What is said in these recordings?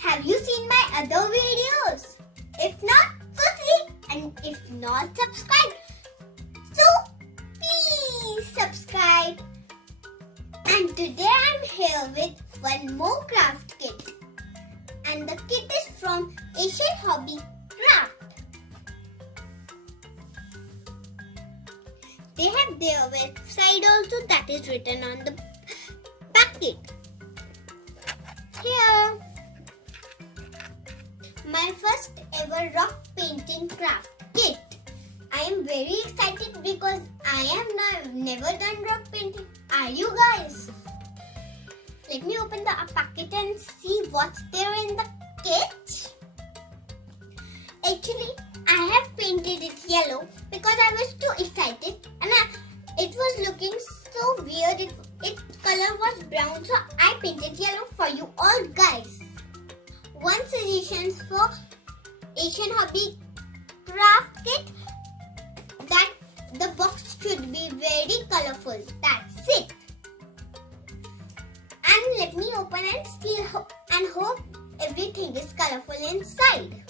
Have you seen my other videos? If not, so see, and if not, subscribe. So please subscribe. And today I'm here with one more craft kit. And the kit is from AsianHobbyCrafts. They have their website also that is written on the packet. Here, my first ever rock painting craft kit. I am very excited because I have never done rock painting. Are you guys? Let me open the packet and see what's there in the kit. Actually, I have painted it yellow because I was too excited and it was looking so weird. Its color was brown, so I painted yellow for you all guys. One suggestion for Asian Hobby Craft Kit, that the box should be very colorful. That's it. And let me open and see and hope everything is colorful inside.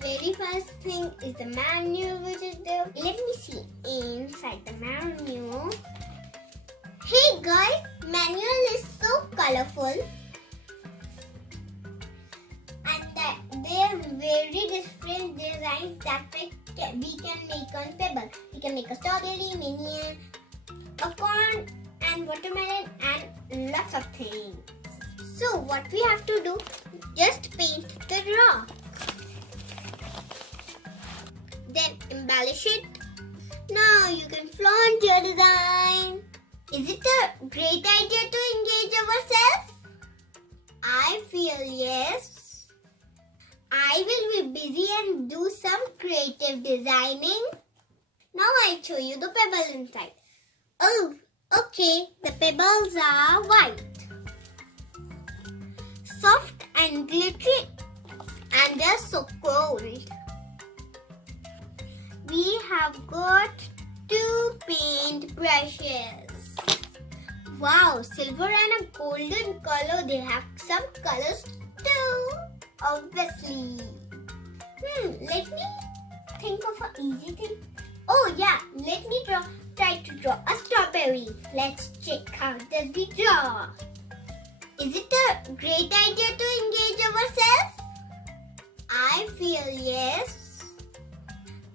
Very first thing is the manual which is there. Let me see inside the manual. Hey guys, manual is so colorful and there are very different designs that we can make on Pebble. We can make a strawberry, minion, a corn and watermelon and lots of things. So what we have to do, just paint the rock. Then embellish it. Now you can flaunt your design. Is it a great idea to engage ourselves? I feel yes. I will be busy and do some creative designing. Now I'll show you the pebble inside. Oh, okay. The pebbles are white, soft and glittery, and they're so cold. We have got 2 paint brushes. Wow, silver and a golden color. They have some colors too, obviously. Let me think of an easy thing. Oh yeah, let me try to draw a strawberry. Let's check how does we draw. Is it a great idea to engage ourselves? I feel yes.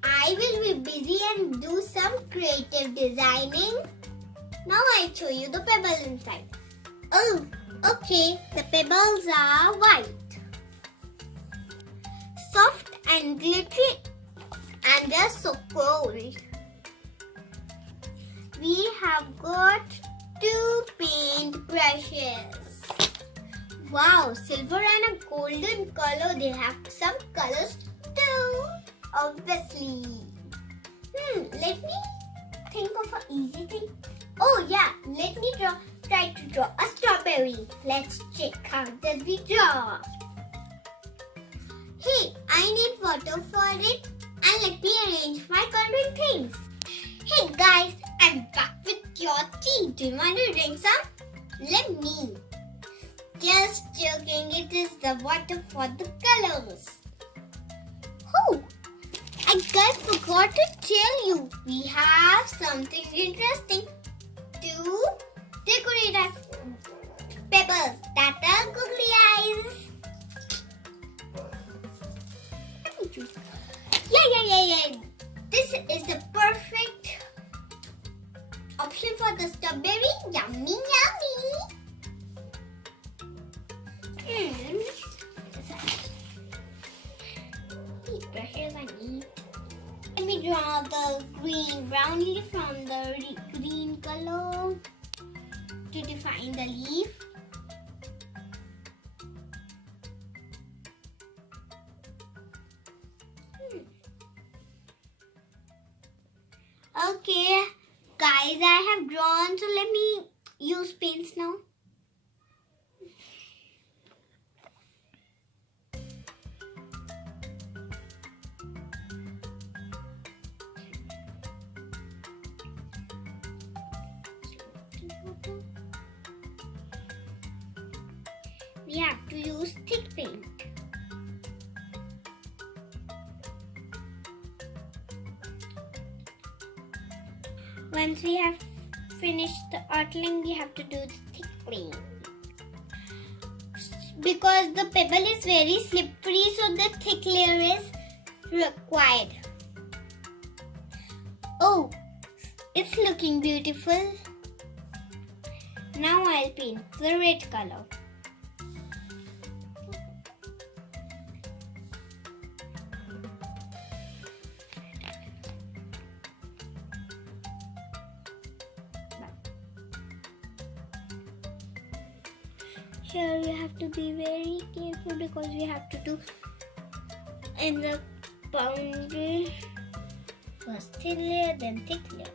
I will be busy and do some creative designing. Now I'll show you the pebble inside. Oh, okay. The pebbles are white, soft and glittery, and they're so cold. We have got 2 paint brushes. Wow, silver and a golden color. They have some colors too, obviously. Let me think of an easy thing. Oh yeah, let me try to draw a strawberry. Let's check how does we draw. Hey, I need water for it and let me arrange my coloring things. Hey guys, I'm back with your tea. Do you want to drink some? Let me. Just joking, it is the water for the colors. Oh, I guys forgot to tell you, we have something interesting to decorate our pebbles that are googly eyes. Let me choose. Yeah. This is the perfect option for the strawberry. Yummy. These brushes I need. Let me draw the brown leaf from the green color to define the leaf. Okay, guys, I have drawn, so let me use paints now. We have to use thick paint. Once we have finished the outline, we have to do the thick paint. Because the pebble is very slippery, so the thick layer is required. Oh, it's looking beautiful. Now I'll paint the red color. Here we have to be very careful because we have to do in the boundary first thin layer, then thick layer.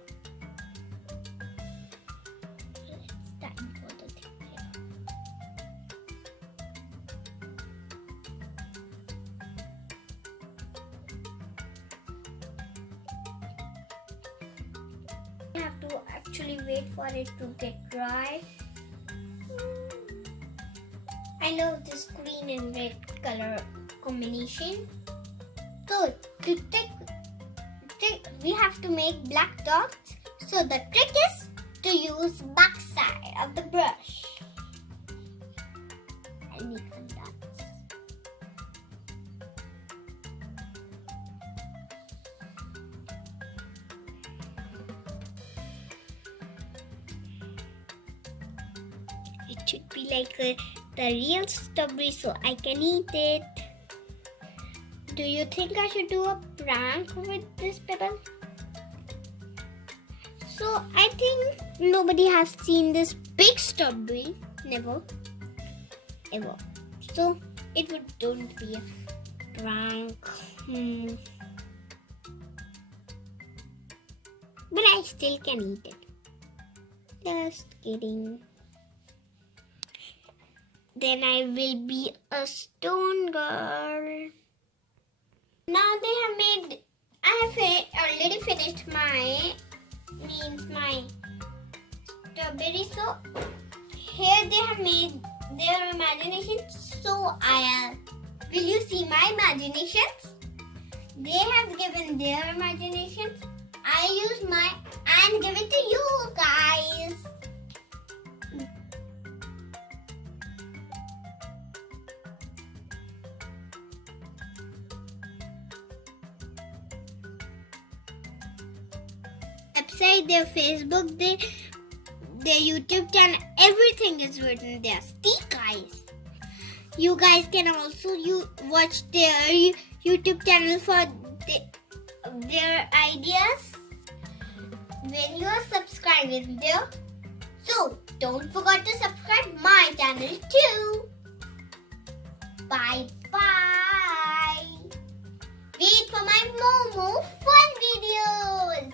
It's time for the thick layer. We have to actually wait for it to get dry. I love this green and red color combination. So to take, we have to make black dots. So the trick is to use back side of the brush. I'll make some dots. It should be like the real strawberry so I can eat it. Do you think I should do a prank with this pebble? So I think nobody has seen this big strawberry. Never. Ever. So it don't be a prank. But I still can eat it. Just kidding. Then I will be a stone girl. Now they have made, I have already finished my strawberry. So here they have made their imagination. So will you see my imaginations? They have given their imaginations. I use my and give it to you guys. Website, their Facebook, their YouTube channel, everything is written there. See guys, you guys can also watch their YouTube channel for their ideas when you are subscribing there. So don't forget to subscribe my channel too. Bye bye. Wait for my more fun videos.